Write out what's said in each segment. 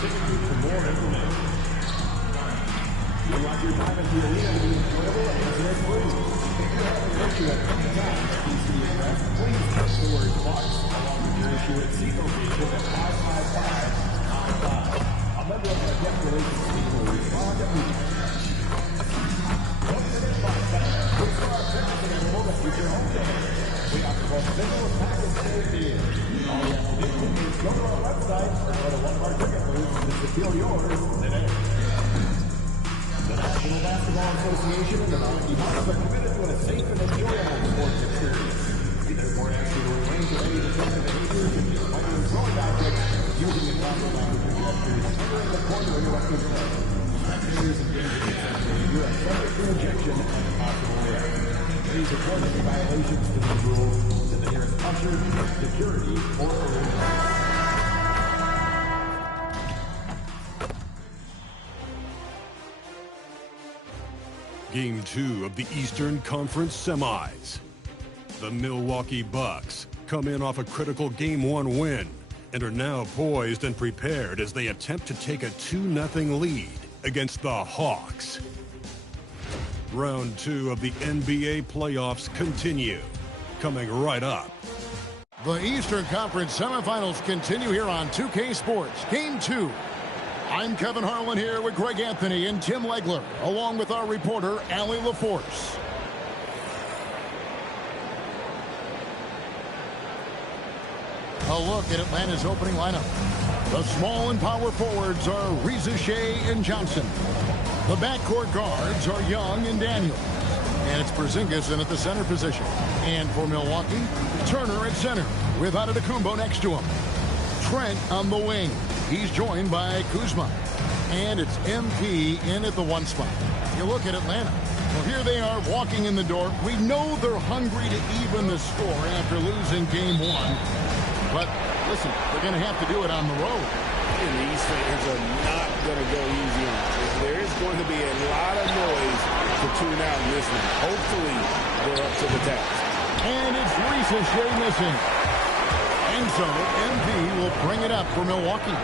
Stick with me for more information. We want your time at the arena to be enjoyable and incident-free. If you're having an issue at any time at PC Express, please text the word BUCKS along with your issue at seat location at 55595. A member of our guest relations team will respond immediately. Don't forget about that. This is our purchasing animal that is your home day. We offer both single and package day deals. All you have to do is go to our website or go to one of our ticket booths and secure yours today. The National Basketball Association and the Milwaukee Bucks are committed to a safe and enjoyable sports experience. We therefore ask you to refrain from any destructive behaviors and fighting throwing objects, using improper language or gestures, entering the corner of your electric play. Spectators engaging in such behavior are subject to ejection and possible arrest. Please report any violations to these rules to the nearest usher, security, or arena. Game 2 of the Eastern Conference Semis. The Milwaukee Bucks come in off a critical Game 1 win and are now poised and prepared as they attempt to take a 2-0 lead against the Hawks. Round 2 of the NBA playoffs continue, coming right up. The Eastern Conference semifinals continue here on 2K Sports. Game 2. I'm Kevin Harlan here with Greg Anthony and Tim Legler, along with our reporter, Allie LaForce. A look at Atlanta's opening lineup. The small and power forwards are Reza Shea and Johnson. The backcourt guards are Young and Daniel. And it's Porzingis in at the center position. And for Milwaukee, Turner at center with Antetokounmpo next to him. Trent on the wing. He's joined by Kuzma. And it's MP in at the 1 spot. You look at Atlanta. Well, here they are walking in the door. We know they're hungry to even the score after losing Game 1. But, listen, they're going to have to do it on the road. And these fans are not going to go easy on it. There is going to be a lot of noise to tune out in this one. Hopefully, they're up to the task. And it's Reza Shea missing. And so MP will bring it up for Milwaukee.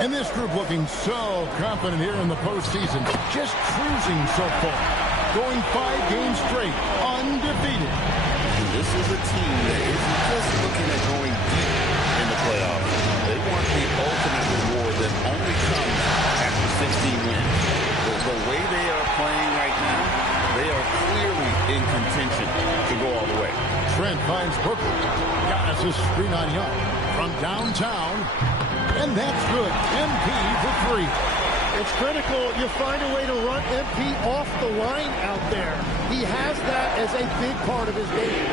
And this group looking so confident here in the postseason. Just cruising so far. Going 5 games straight. Undefeated. And this is a team that isn't just looking at going deep in the playoffs. They want the ultimate reward that only comes after 16 wins. The way they are playing right now, they are clearly in contention to go all the way. Trent finds Booker. Giannis' screen on Young from downtown. And that's good. MP for 3. It's critical you find a way to run MP off the line out there. He has that as a big part of his game.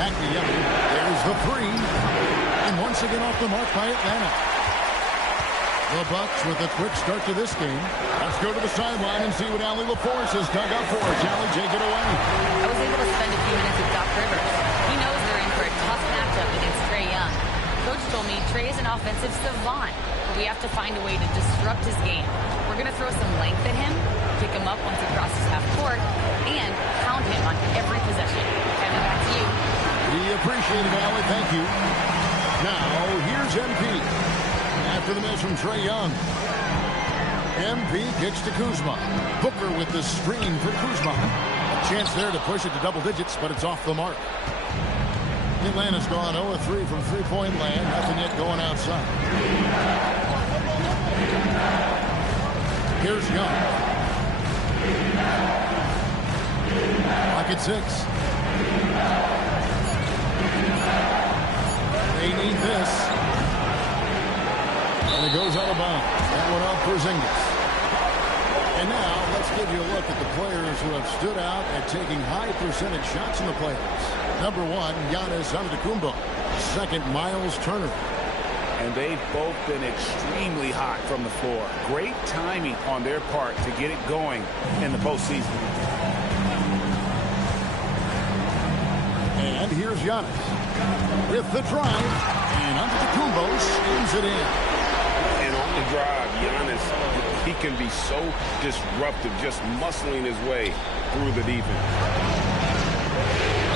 Back to Young. There's the 3. And once again off the mark by Atlanta. The Bucks with a quick start to this game. Let's go to the sideline and see what Allie LaForce has dug up for us. Allie, take it away. I was able to spend a few minutes with Doc Rivers. He knows they're in for a tough matchup against Trae Young. Coach told me Trae is an offensive savant, but we have to find a way to disrupt his game. We're going to throw some length at him, pick him up once he crosses half court, and pound him on every possession. Kevin, back to you. We appreciate it, Allie. Thank you. Now, here's MP. After the miss from Trae Young. MP kicks to Kuzma. Booker with the screen for Kuzma. A chance there to push it to double digits, but it's off the mark. Atlanta's gone 0-3 from three-point land. Nothing yet going outside. Here's Young. Pocket 6. They need this. And it goes out of bounds. That one off Porzingis. And now let's give you a look at the players who have stood out at taking high percentage shots in the playoffs. Number 1, Giannis Antetokounmpo. Second, Miles Turner. And they've both been extremely hot from the floor. Great timing on their part to get it going in the postseason. And here's Giannis with the drive. And Antetokounmpo slams it in. And on the drive, Giannis, he can be so disruptive, just muscling his way through the defense.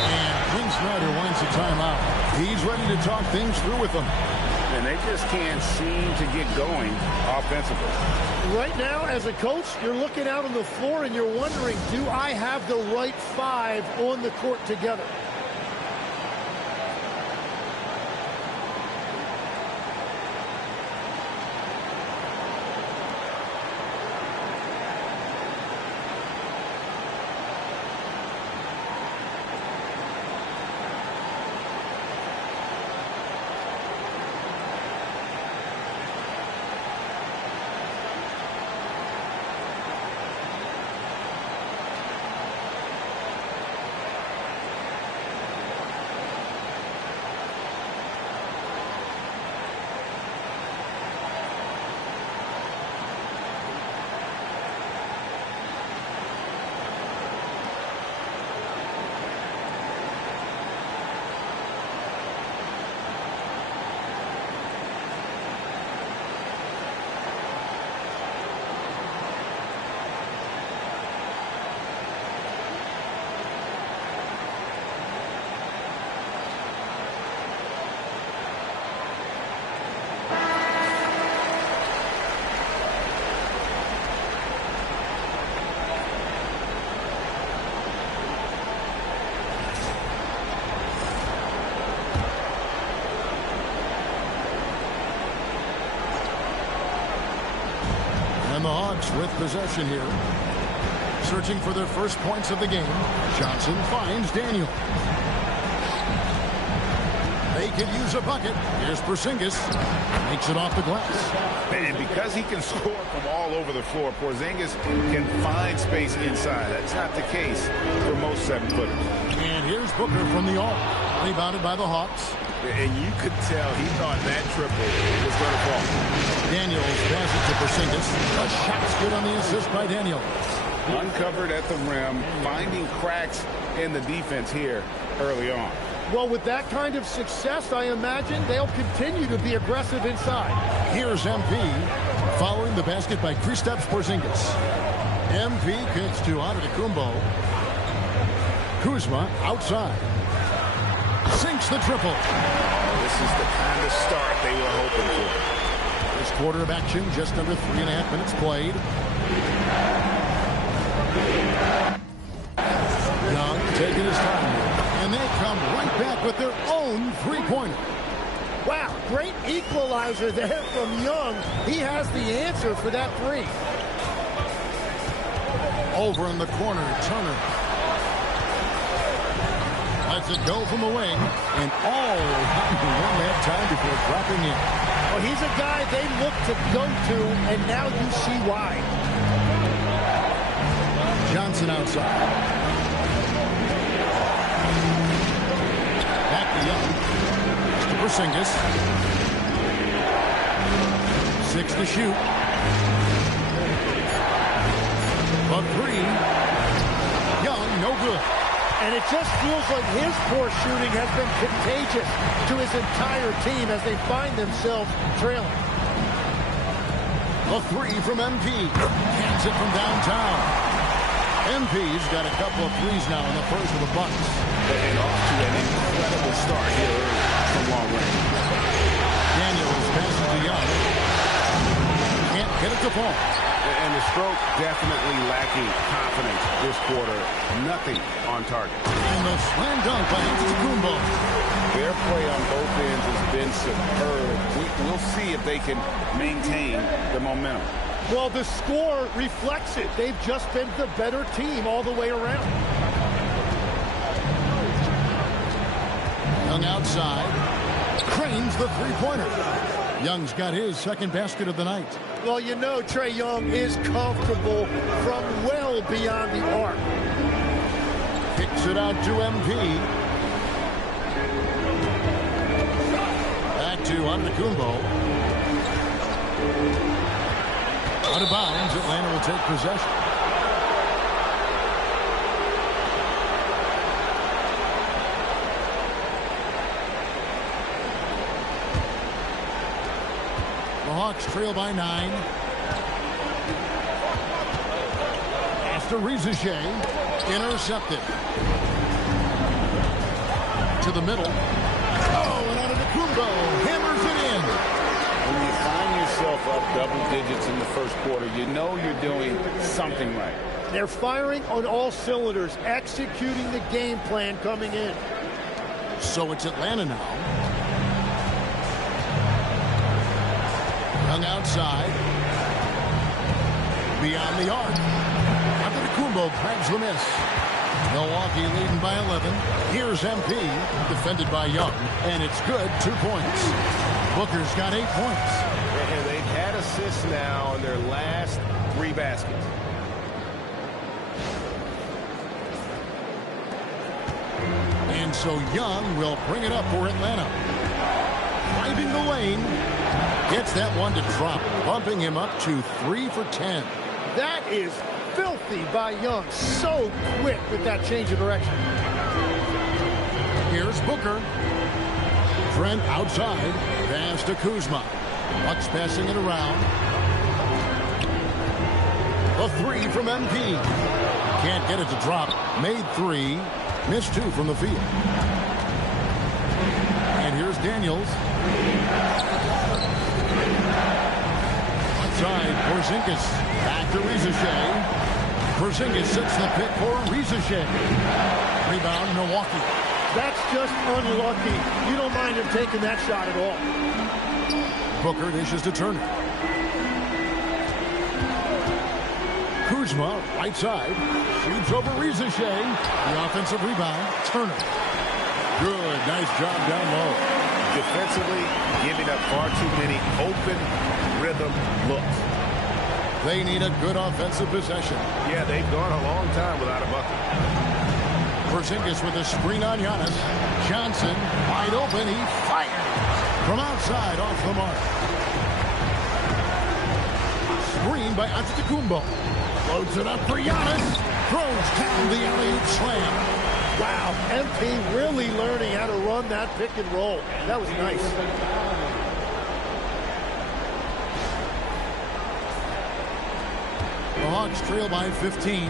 And King Snyder wants a timeout. He's ready to talk things through with them. And they just can't seem to get going offensively. Right now, as a coach, you're looking out on the floor and you're wondering, do I have the right five on the court together? And the Hawks with possession here. Searching for their first points of the game. Johnson finds Daniel. They could use a bucket. Here's Porzingis. Makes it off the glass. And because he can score from all over the floor, Porzingis can find space inside. That's not the case for most seven-footers. And here's Booker from the arc. Rebounded by the Hawks. And you could tell he thought that triple was going to fall. Daniels passes to Porzingis. A shot's good on the assist by Daniels. Uncovered at the rim, finding cracks in the defense here early on. Well, with that kind of success, I imagine they'll continue to be aggressive inside. Here's MP, following the basket by Kristaps Porzingis. MP kicks to Antetokounmpo. Kuzma outside. Sinks the triple. This is the kind of start they were hoping for. This quarter of action, just under 3.5 minutes played. Young taking his time here. And they come right back with their own three-pointer. Wow, great equalizer there from Young. He has the answer for that three. Over in the corner, Turner. Lets it go from the wing. And all one that time before dropping in. Well, he's a guy they look to go to, and now you see why. Johnson outside. Back to Young. To Porzingis. 6 to shoot. A three. Young, no good. And it just feels like his poor shooting has been contagious to his entire team as they find themselves trailing. A three from MP. Cans it from downtown. MP's got a couple of threes now in the first of the Bucks. And off to an incredible start here early from long range. Daniels passes to Young. Can't get it to fall. And the stroke definitely lacking confidence this quarter. Nothing on target. And the slam dunk by Antetokounmpo. Their play on both ends has been superb. We'll see if they can maintain the momentum. Well, the score reflects it. They've just been the better team all the way around. Young outside. Cranes the three-pointer. Young's got his second basket of the night. Well, you know Trae Young is comfortable from well beyond the arc. Kicks it out to MP. Back to Antetokounmpo. Out of bounds, Atlanta will take possession. The Hawks trail by 9. Pass to Rizichet. Intercepted. to the middle. Oh, and out of the Kumbo. Hammers it in. When you find yourself up double digits in the first quarter, you know you're doing something right. They're firing on all cylinders, executing the game plan coming in. So it's Atlanta now. Young outside. Beyond the arc. Antetokounmpo grabs the miss. Milwaukee leading by 11. Here's MP, defended by Young, and it's good, 2 points. Booker's got 8 points. And they've had assists now on their last 3 baskets. And so Young will bring it up for Atlanta. Driving the lane. Gets that one to drop, bumping him up to 3 for 10. That is filthy by Young. So quick with that change of direction. Here's Booker. Trent outside. Pass to Kuzma. Bucks passing it around. A 3 from MP. Can't get it to drop. Made 3. Missed 2 from the field. And here's Daniels. Outside, Porzingis. Back to Rizashea. Porzingis sets the pick for Rizashea. Rebound, Milwaukee. That's just unlucky. You don't mind him taking that shot at all. Booker dishes to Turner. Kuzma, right side. Shoots over Rizashea. The offensive rebound, Turner. Good, nice job down low. Defensively, giving up far too many open rhythm looks. They need a good offensive possession. Yeah, they've gone a long time without a bucket. Porzingis with a screen on Giannis. Johnson, wide open, he fires. From outside, off the mark. Screen by Antetokounmpo. Loads it up for Giannis. Throws down the alley-oop slam. Wow, MP really learning how to run that pick and roll. That was nice. The Hawks trail by 15.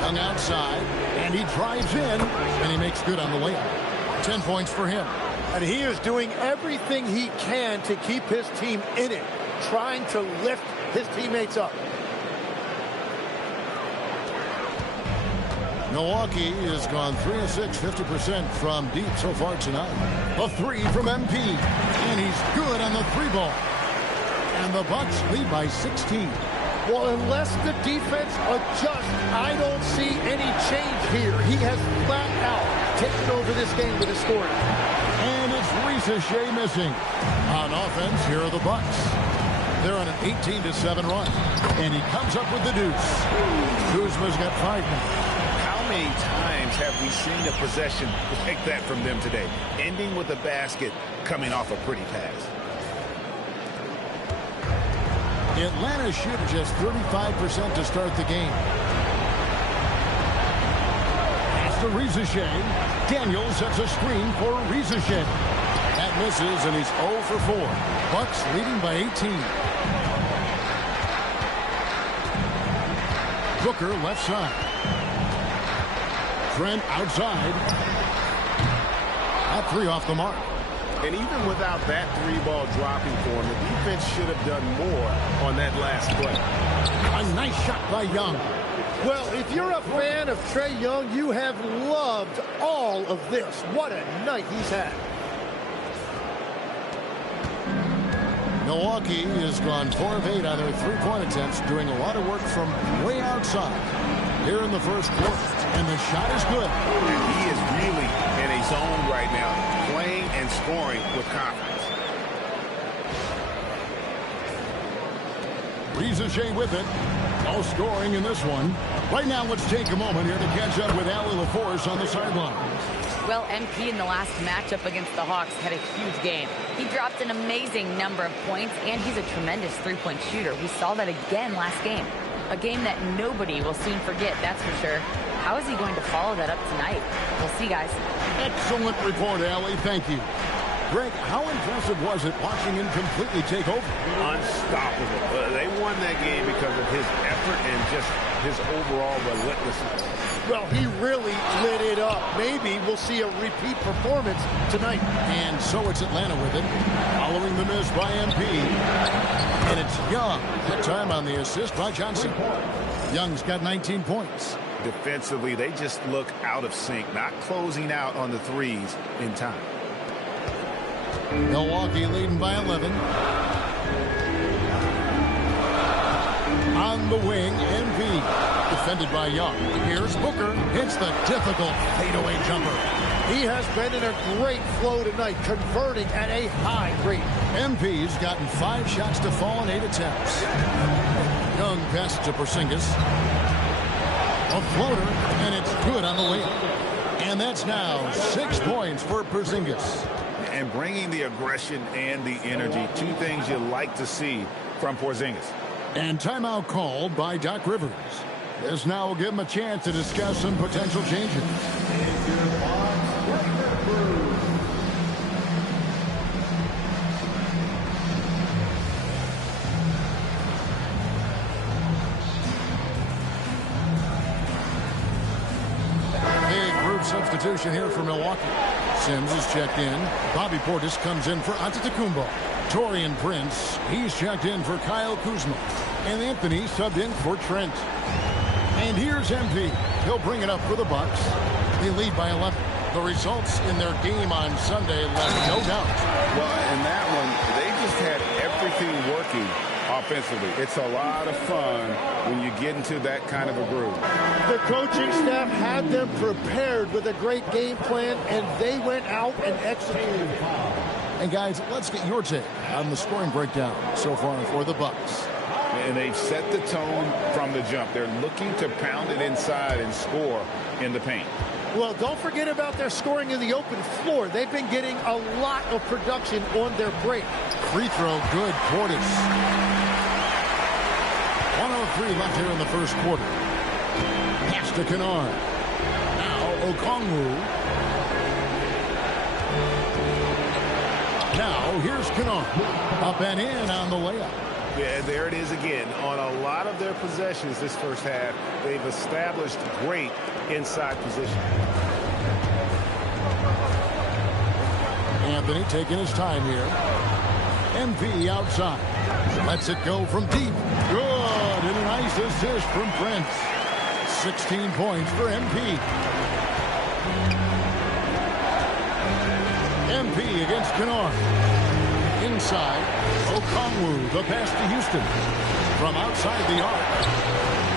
Young outside, and he drives in, and he makes good on the layup. 10 points for him. And he is doing everything he can to keep his team in it, trying to lift his teammates up. Milwaukee has gone 3 of 6, 50% from deep so far tonight. A 3 from MP, and he's good on the 3-ball. And the Bucks lead by 16. Well, unless the defense adjusts, I don't see any change here. He has flat out taken over this game with his scoring. And it's Rizashea missing. On offense, here are the Bucks. They're on an 18-7 run. And he comes up with the deuce. Kuzma's got 5 now. How many times have we seen a possession like that from them today? Ending with a basket, coming off a pretty pass. Atlanta shooting just 35% to start the game. Pass to Rizashea. Daniels sets a screen for Rizashea. That misses, and he's 0 for 4. Bucks leading by 18. Booker left side. Trent outside. That 3 off the mark. And even without that 3-ball dropping for him, the defense should have done more on that last play. A nice shot by Young. Well, if you're a fan of Trae Young, you have loved all of this. What a night he's had. Milwaukee has gone 4 of 8 on their 3-point attempts, doing a lot of work from way outside here in the first quarter. And the shot is good. And he is really in a zone right now, playing and scoring with confidence. Rizashea with it. No scoring in this one. Right now, let's take a moment here to catch up with Allie LaForce on the sideline. Well, MP in the last matchup against the Hawks had a huge game. He dropped an amazing number of points, and he's a tremendous three-point shooter. We saw that again last game. A game that nobody will soon forget, that's for sure. How is he going to follow that up tonight? We'll see, guys. Excellent report, Allie. Thank you. Greg, how impressive was it watching him completely take over? Unstoppable. They won that game because of his effort and just his overall relentlessness. Well, he really lit it up. Maybe we'll see a repeat performance tonight. And so it's Atlanta with it, following the miss by MP. And it's Young, that time on the assist by Johnson. Young's got 19 points. Defensively, they just look out of sync, not closing out on the threes in time. Milwaukee leading by 11. On the wing, MP. Defended by Young. Here's Booker. Hits the difficult fadeaway jumper. He has been in a great flow tonight, converting at a high rate. MP's gotten 5 shots to fall in 8 attempts. Young passes to Porzingis. A floater, and it's good on the way. And that's now 6 points for Porzingis. And bringing the aggression and the energy, 2 things you like to see from Porzingis. And timeout called by Doc Rivers. This now will give him a chance to discuss some potential changes. Substitution here for Milwaukee. Sims is checked in. Bobby Portis comes in for Antetokounmpo. Taurean Prince, he's checked in for Kyle Kuzma. And Anthony subbed in for Trent. And here's MP. He'll bring it up for the Bucks. They lead by 11. The results in their game on Sunday left no doubt. Well, in that one, they just had everything working offensively. It's a lot of fun when you get into that kind of a groove. The coaching staff had them prepared with a great game plan, and they went out and executed. And guys, let's get your take on the scoring breakdown so far for the Bucks. And they've set the tone from the jump. They're looking to pound it inside and score in the paint. Well, don't forget about their scoring in the open floor. They've been getting a lot of production on their break. Free throw good, Portis. 1:03 left here in the first quarter. Pass to Kennard. Now Okongwu. Now here's Kennard. Up and in on the layup. Yeah, there it is again. On a lot of their possessions this first half, they've established great inside position. Anthony taking his time here. MP outside. Lets it go from deep. Good. And a nice assist from Prince. 16 points for MP. MP against Kennard. Inside. Okongwu. The pass to Houston. From outside the arc.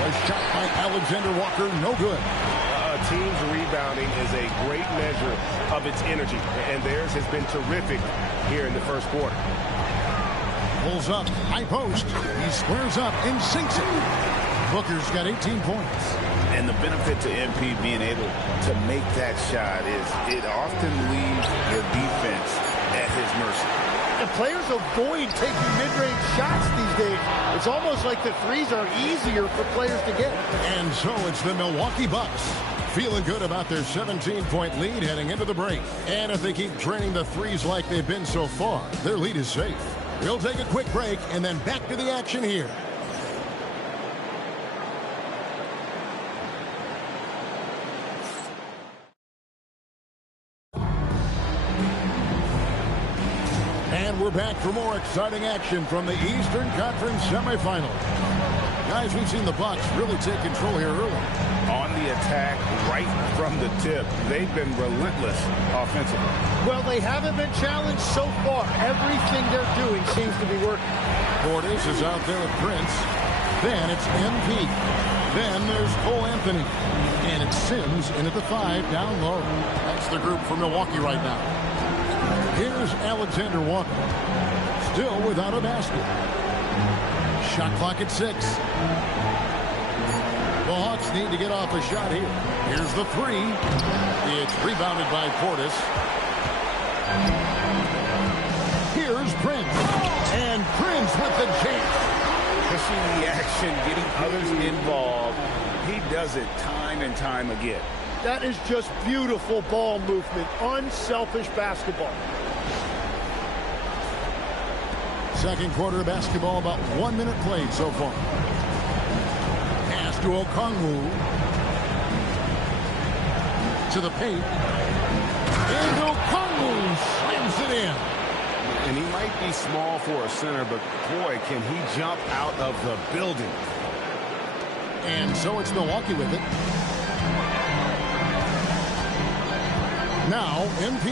A shot by Alexander Walker. No good. A team's rebounding is a great measure of its energy. And theirs has been terrific here in the first quarter. Pulls up, high post. He squares up and sinks it. Booker's got 18 points. And the benefit to MP being able to make that shot is it often leaves your defense at his mercy. And players avoid taking mid-range shots these days. It's almost like the threes are easier for players to get. And so it's the Milwaukee Bucks. Feeling good about their 17-point lead heading into the break. And if they keep draining the threes like they've been so far, their lead is safe. We'll take a quick break and then back to the action here. And we're back for more exciting action from the Eastern Conference semifinal. Guys, we've seen the Bucks really take control here early. On the attack, right from the tip, they've been relentless offensively. Well, they haven't been challenged so far. Everything they're doing seems to be working. Portis is out there with Prince. Then it's MP. Then there's Cole Anthony. And it's Sims in at the 5 down low. That's the group for Milwaukee right now. Here's Alexander Walker. Still without a basket. Shot clock at 6. The Hawks need to get off a shot here. Here's the 3. It's rebounded by Portis. Here's Prince. And Prince with the jam. Pushing the action, getting others involved. He does it time and time again. That is just beautiful ball movement. Unselfish basketball. Second quarter of basketball, about 1 minute played so far. Pass to Okongwu. To the paint. And Okongwu slams it in. And he might be small for a center, but boy, can he jump out of the building. And so it's Milwaukee with it. Now, MP.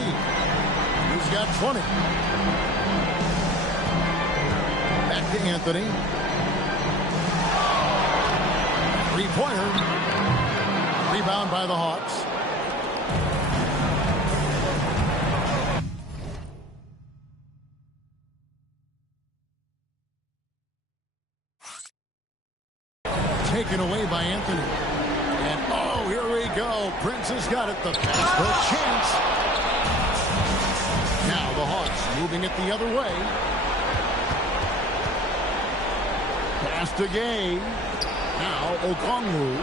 He's got 20. Back to Anthony. Three-pointer. Rebound by the Hawks. Taken away by Anthony. And oh, here we go. Prince has got it. The pass for a chance. Now the Hawks moving it the other way. Pass to Gay. Now Okongwu.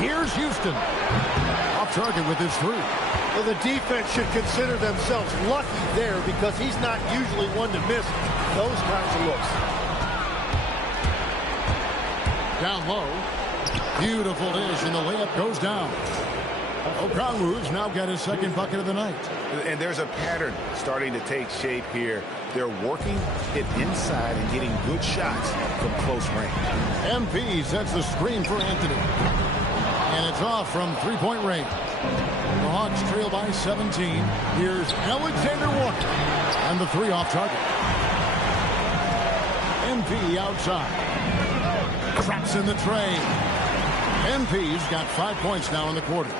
Here's Houston. Off target with his three. Well, the defense should consider themselves lucky there because he's not usually one to miss those kinds of looks. Down low. Beautiful dish, and the layup goes down. Okongwu's now got his second bucket of the night. And there's a pattern starting to take shape here. They're working it inside and getting good shots from close range. MP sets the screen for Anthony. And it's off from three-point range. The Hawks trail by 17. Here's Alexander Walker. And the three off target. MP outside. Traps in the tray. MP's got 5 points now in the quarter.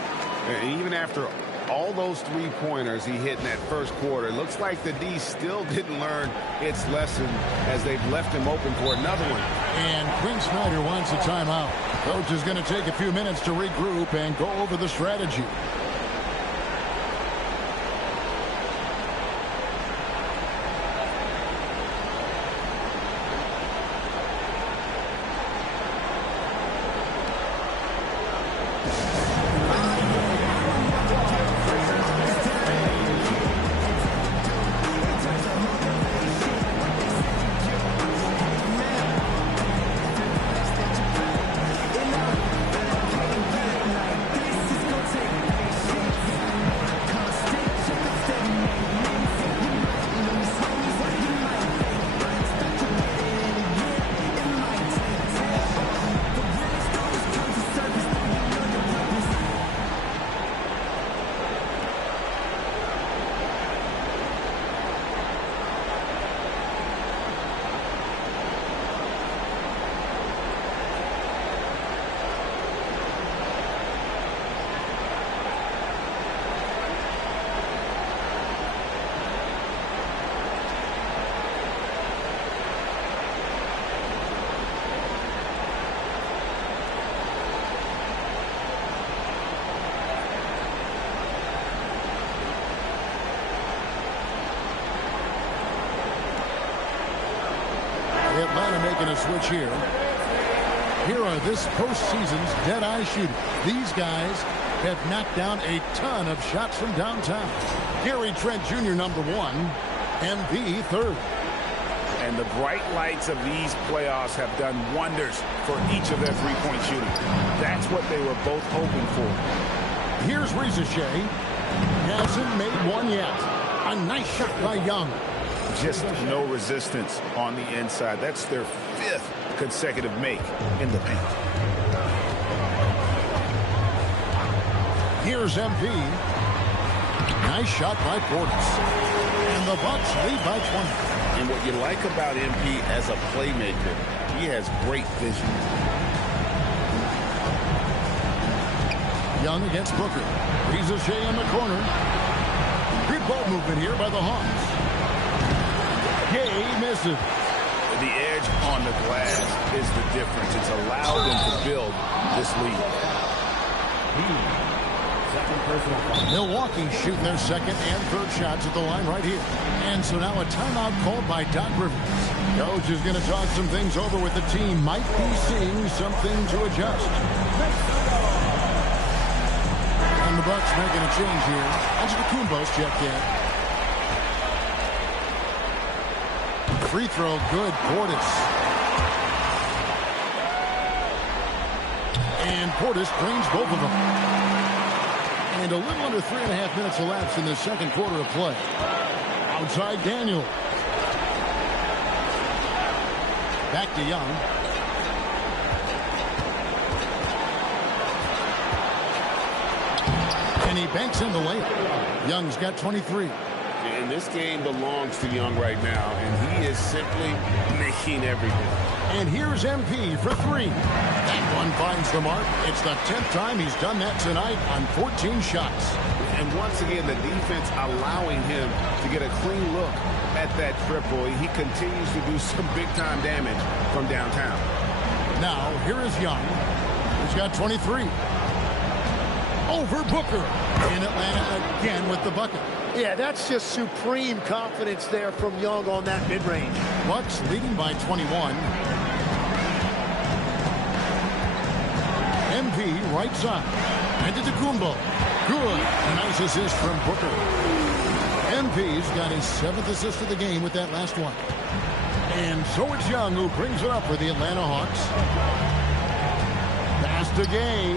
And even after all those three-pointers he hit in that first quarter, looks like the D still didn't learn its lesson as they've left him open for another one. And Quinn Snyder wants a timeout. Coach is going to take a few minutes to regroup and go over the strategy. Atlanta making a switch here. Here are this postseason's dead-eye shooters. These guys have knocked down a ton of shots from downtown. Gary Trent Jr. number 1, MV third. And the bright lights of these playoffs have done wonders for each of their three-point shooting. That's what they were both hoping for. Here's Rizashea. Hasn't made one yet. A nice shot by Young. Just no resistance on the inside. That's their 5th consecutive make in the paint. Here's MP. Nice shot by Portis. And the Bucks lead by 20. And what you like about MP as a playmaker, he has great vision. Young against Booker. Rizashea in the corner. Good ball movement here by the Hawks. Gay misses. The edge on the glass is the difference. It's allowed them to build this lead. Milwaukee shooting their second and third shots at the line right here. And so now a timeout called by Doc Rivers. Coach is going to talk some things over with the team. Might be seeing something to adjust. And the Bucks making a change here. Antetokounmpo's checked in. Free throw, good. Portis. And Portis drains both of them. And a little under 3.5 minutes elapsed in the second quarter of play. Outside Daniel. Back to Young. And he banks in the layup. Young's got 23. And this game belongs to Young right now, and he is simply making everything. And here's MP for three. That one finds the mark. It's the 10th time he's done that tonight on 14 shots. And once again, the defense allowing him to get a clean look at that triple. He continues to do some big-time damage from downtown. Now, here is Young. He's got 23. Over Booker. In Atlanta again with the bucket. Yeah, that's just supreme confidence there from Young on that mid-range. Bucks leading by 21. MP right side. And to Kumbo. Good. Nice assist from Booker. MP's got his 7th assist of the game with that last one. And so it's Young who brings it up for the Atlanta Hawks. Pass to Gay.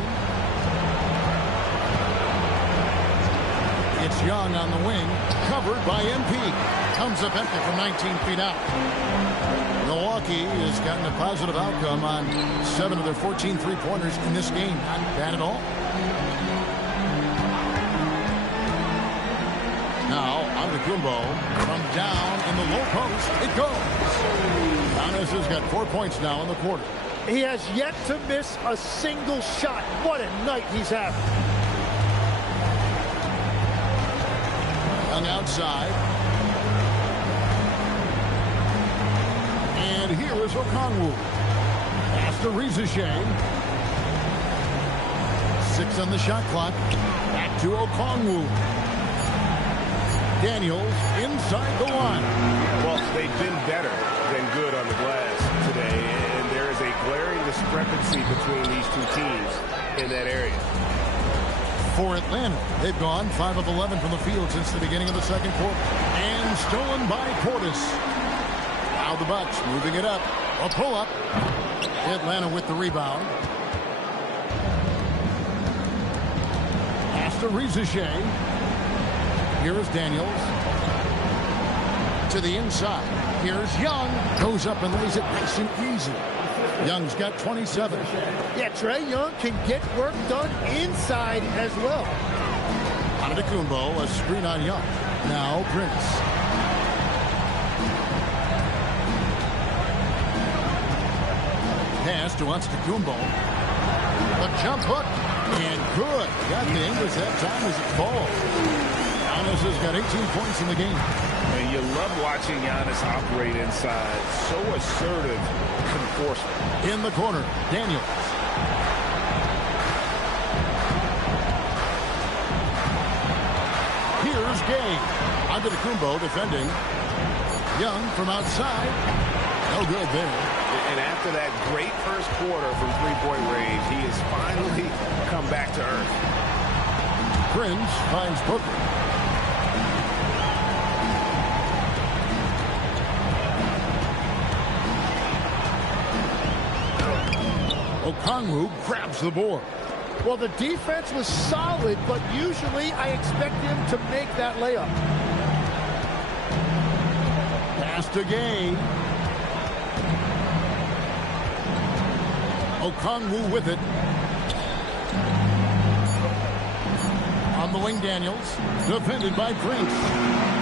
It's Young on the wing, covered by MP. Comes up empty from 19 feet out. Milwaukee has gotten a positive outcome on 7 of their 14 three-pointers in this game. Not bad at all. Now, Antetokounmpo from down in the low post. It goes. Giannis has got 4 points now in the quarter. He has yet to miss a single shot. What a night he's having. Young outside. And here is Okongwu. Pass to Rizashane. 6 on the shot clock. Back to Okongwu. Daniels inside the line. Well, they've been better than good on the glass today, and there is a glaring discrepancy between these two teams in that area. For Atlanta, they've gone 5 of 11 from the field since the beginning of the second quarter. And stolen by Portis. Now the Bucks moving it up. A pull-up. Atlanta with the rebound. Pass to Rizashane. Here is Daniels. To the inside. Here's Young. Goes up and lays it nice and easy. Young's got 27. Yeah, Trae Young can get work done inside as well. Antetokounmpo, a screen on Young. Now Prince. Pass to Antetokounmpo. A jump hook. And good. Got the English that time as it falls. Giannis has got 18 points in the game. And you love watching Giannis operate inside. So assertive enforcement. In the corner, Daniels. Here's Gay. Antetokounmpo defending. Young from outside. No good there. And after that great first quarter from three-point range, he has finally come back to earth. Prince finds Booker. Okongwu grabs the board. Well, the defense was solid, but usually I expect him to make that layup. Pass to Gay. Okongwu with it. On the wing, Daniels. Defended by Prince.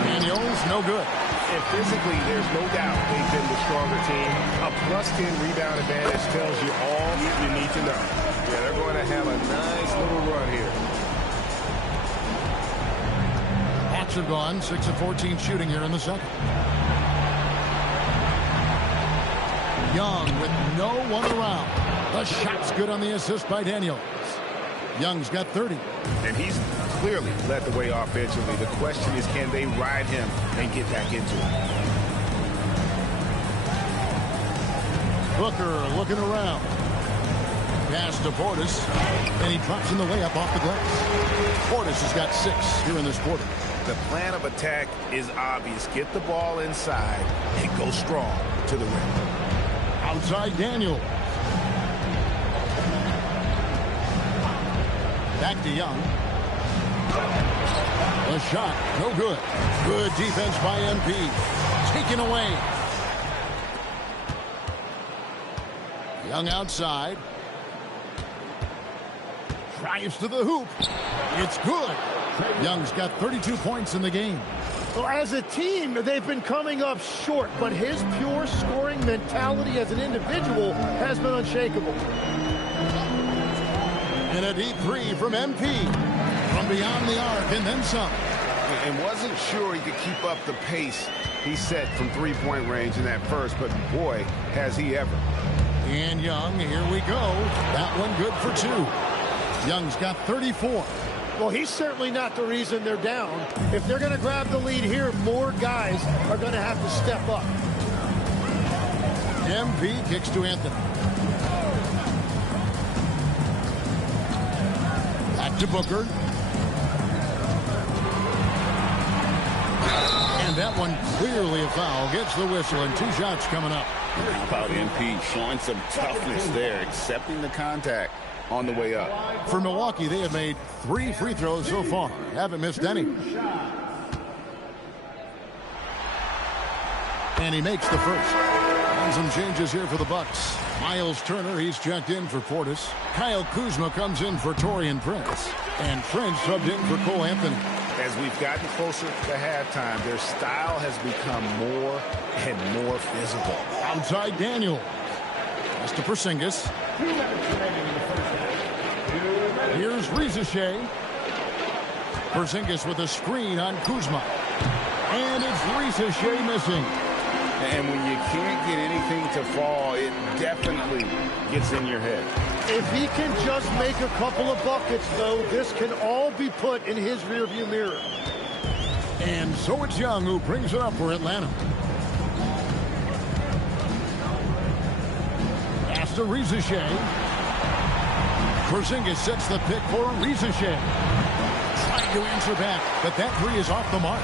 Daniels, no good. And physically, there's no doubt they've been the stronger team. A +10 rebound advantage tells you all you need to know. Yeah, they're going to have a nice little run here. Hawks have gone 6 of 14 shooting here in the second. Young with no one around. The shot's good on the assist by Daniels. Young's got 30. And he's clearly led the way offensively. The question is, can they ride him and get back into it? Booker looking around. Pass to Portis. And he drops in the layup off the glass. Portis has got 6 here in this quarter. The plan of attack is obvious. Get the ball inside and go strong to the rim. Outside Daniel. Back to Young. The shot, no good. Good defense by MP. Taken away. Young outside. Drives to the hoop. It's good. Young's got 32 points in the game. Well, as a team, they've been coming up short, but his pure scoring mentality as an individual has been unshakable. And a deep three from MP. From beyond the arc and then some. And wasn't sure he could keep up the pace he set from three-point range in that first, but boy, has he ever. And Young, here we go. That one good for two. Young's got 34. Well, he's certainly not the reason they're down. If they're going to grab the lead here, more guys are going to have to step up. MP kicks to Anthony. Back to Booker. And that one clearly a foul. Gets the whistle and 2 shots coming up. How about MP showing some toughness there, accepting the contact on the way up. For Milwaukee, they have made 3 free throws so far. Haven't missed any. And he makes the first. And some changes here for the Bucks. Miles Turner, he's checked in for Portis. Kyle Kuzma comes in for Taurean Prince. And Prince subbed in for Cole Anthony. As we've gotten closer to halftime, their style has become more and more physical. Outside Daniel. Pass to Porzingis. Here's Rizichet. Porzingis with a screen on Kuzma. And it's Rizichet missing. And when you can't get anything to fall, it definitely gets in your head. If he can just make a couple of buckets, though, this can all be put in his rearview mirror. And so it's Young who brings it up for Atlanta. Pass to Rizichet. Porzingis sets the pick for Rizichet. Trying to answer back, but that three is off the mark.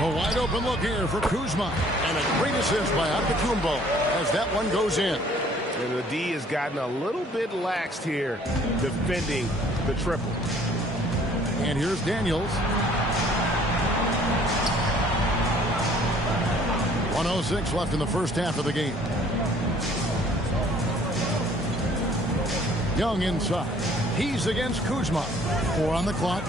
A wide open look here for Kuzma. And a great assist by Antetokounmpo as that one goes in. And the D has gotten a little bit laxed here defending the triple. And here's Daniels. 1:06 left in the first half of the game. Young inside. He's against Kuzma. 4 on the clock.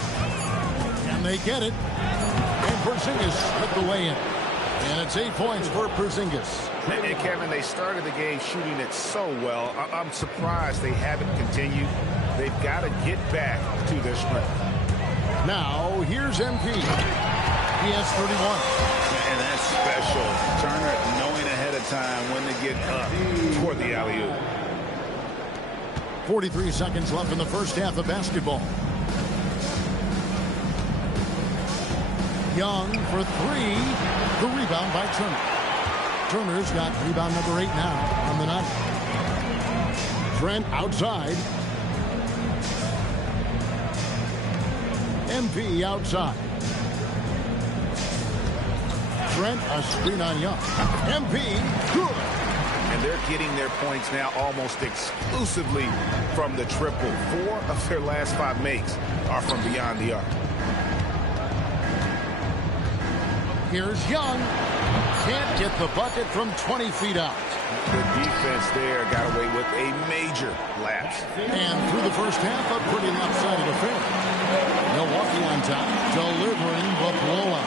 And they get it. And Porzingis put the way in. And it's 8 points for Porzingis. And Kevin, they started the game shooting it so well. I'm surprised they haven't continued. They've got to get back to their strength. Now, here's MP. He has 31. And that's special. Turner knowing ahead of time when to get up toward the alley-oop. 43 seconds left in the first half of basketball. Young for 3. The rebound by Turner. Turner's got rebound number 8 now on the night. Trent outside. MP outside. Trent, a screen on Young. MP, good. And they're getting their points now almost exclusively from the triple. 4 of their last 5 makes are from beyond the arc. Here's Young. Can't get the bucket from 20 feet out. The defense there got away with a major lapse. And through the first half, a pretty lopsided affair. Milwaukee on top, delivering the blowout.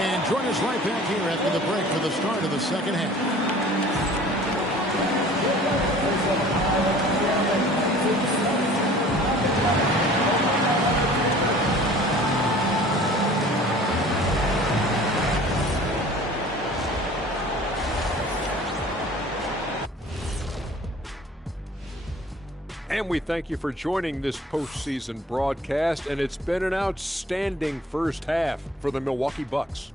And join us right back here after the break for the start of the second half. And we thank you for joining this postseason broadcast, and it's been an outstanding first half for the Milwaukee Bucks.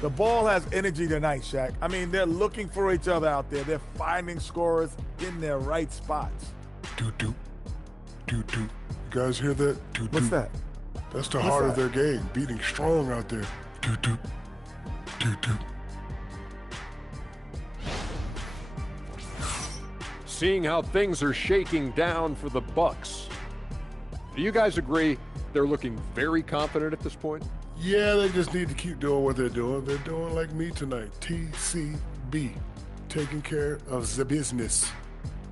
The ball has energy tonight, Shaq. I mean, they're looking for each other out there. They're finding scorers in their right spots. Doot, doot. Doot, doot. You guys hear that? Doot, What's doot. that? That's the heart of their game, beating strong out there. Doo-doo. Doo-doo. Seeing how things are shaking down for the Bucks, do you guys agree they're looking very confident at this point? Yeah, they just need to keep doing what they're doing. They're doing like me tonight, TCB, taking care of the business.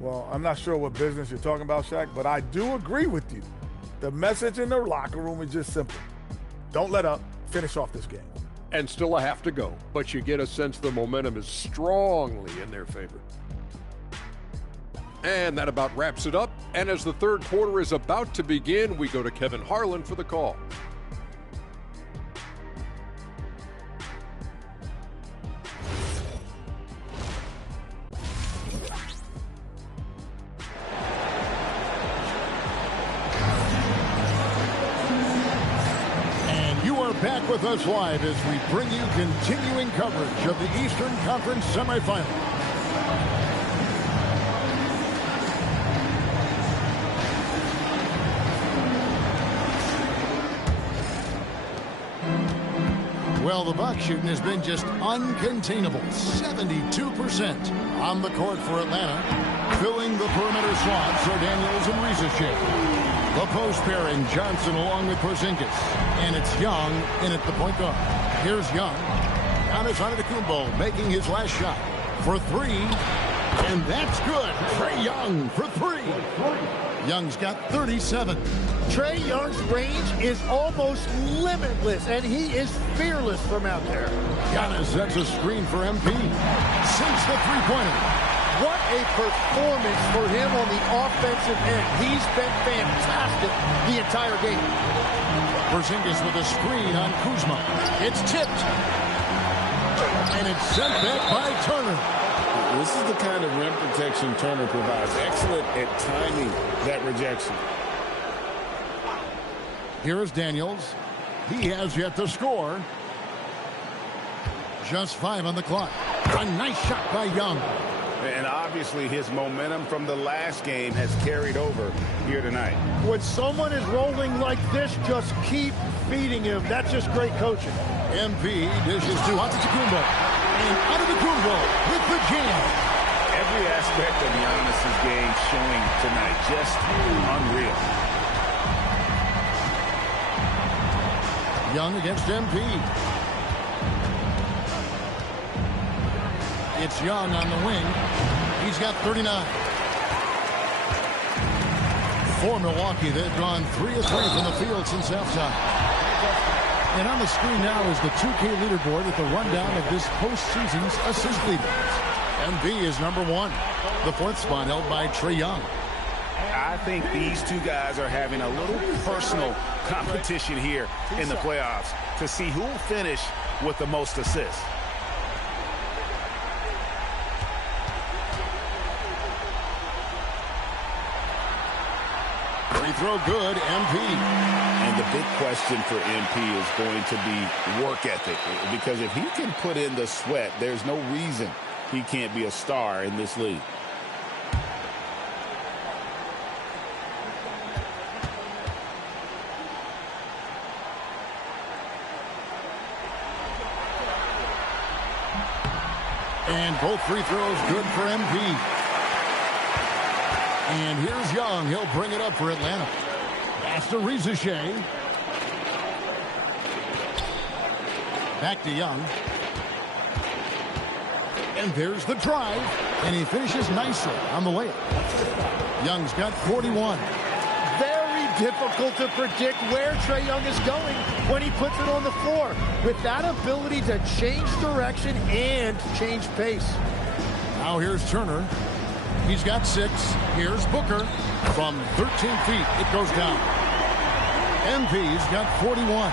Well, I'm not sure what business you're talking about, Shaq, but I do agree with you. The message in the locker room is just simple. Don't let up. Finish off this game. And still a half to go, but you get a sense the momentum is strongly in their favor. And that about wraps it up. And as the third quarter is about to begin, we go to Kevin Harlan for the call. Back with us live as we bring you continuing coverage of the Eastern Conference semifinal. Well, the Bucs shooting has been just uncontainable. 72% on the court for Atlanta. Filling the perimeter slots are Daniels and Risacher. The post pairing, Johnson along with Porzingis. And it's Young in at the point guard. Here's Young. Giannis Antetokounmpo making his last shot for three. And that's good. Trae Young for three. Young's got 37. Trae Young's range is almost limitless, and he is fearless from out there. Giannis sets a screen for MP. Sinks the three-pointer. What a performance for him on the offensive end. He's been fantastic the entire game. Porzingis with a screen on Kuzma. It's tipped. And it's sent back by Turner. This is the kind of rim protection Turner provides. Excellent at timing that rejection. Here is Daniels. He has yet to score. Just 5 on the clock. A nice shot by Young. And obviously his momentum from the last game has carried over here tonight. When someone is rolling like this, just keep feeding him. That's just great coaching. MP dishes to Antetokounmpo. And Antetokounmpo with the jam. Every aspect of Giannis's game showing tonight. Just unreal. Young against MP. It's Young on the wing. He's got 39. For Milwaukee, they've gone 3 of 3 from the field since halftime. And on the screen now is the 2K leaderboard with the rundown of this postseason's assist leaders. MP is number 1. The 4th spot held by Trae Young. I think these two guys are having a little personal competition here in the playoffs to see who will finish with the most assists. Free throw good, MP. And the big question for MP is going to be work ethic, because if he can put in the sweat, there's no reason he can't be a star in this league. And both free throws good for MP. And here's Young. He'll bring it up for Atlanta. Pass to Risacher. Back to Young. And there's the drive. And he finishes nicely on the layup. Young's got 41. Very difficult to predict where Trae Young is going when he puts it on the floor. With that ability to change direction and change pace. Now here's Turner. He's got 6. Here's Booker. From 13 feet, it goes down. MP's got 41.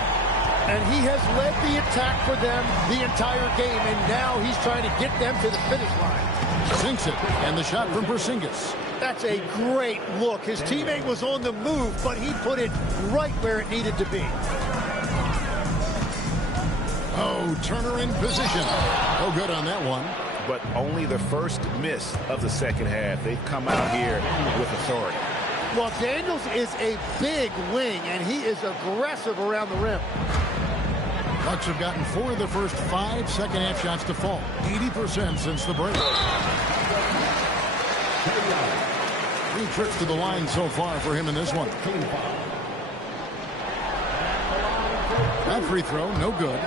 And he has led the attack for them the entire game, and now he's trying to get them to the finish line. Sinks it, and the shot from Porzingis. That's a great look. His teammate was on the move, but he put it right where it needed to be. Oh, Turner in position. No good on that one. But only the first miss of the second half. They've come out here with authority. Well, Daniels is a big wing, and he is aggressive around the rim. Bucks have gotten 4 of the first 5 second-half shots to fall. 80% since the break. 3 trips to the line so far for him in this one. That free throw, no good.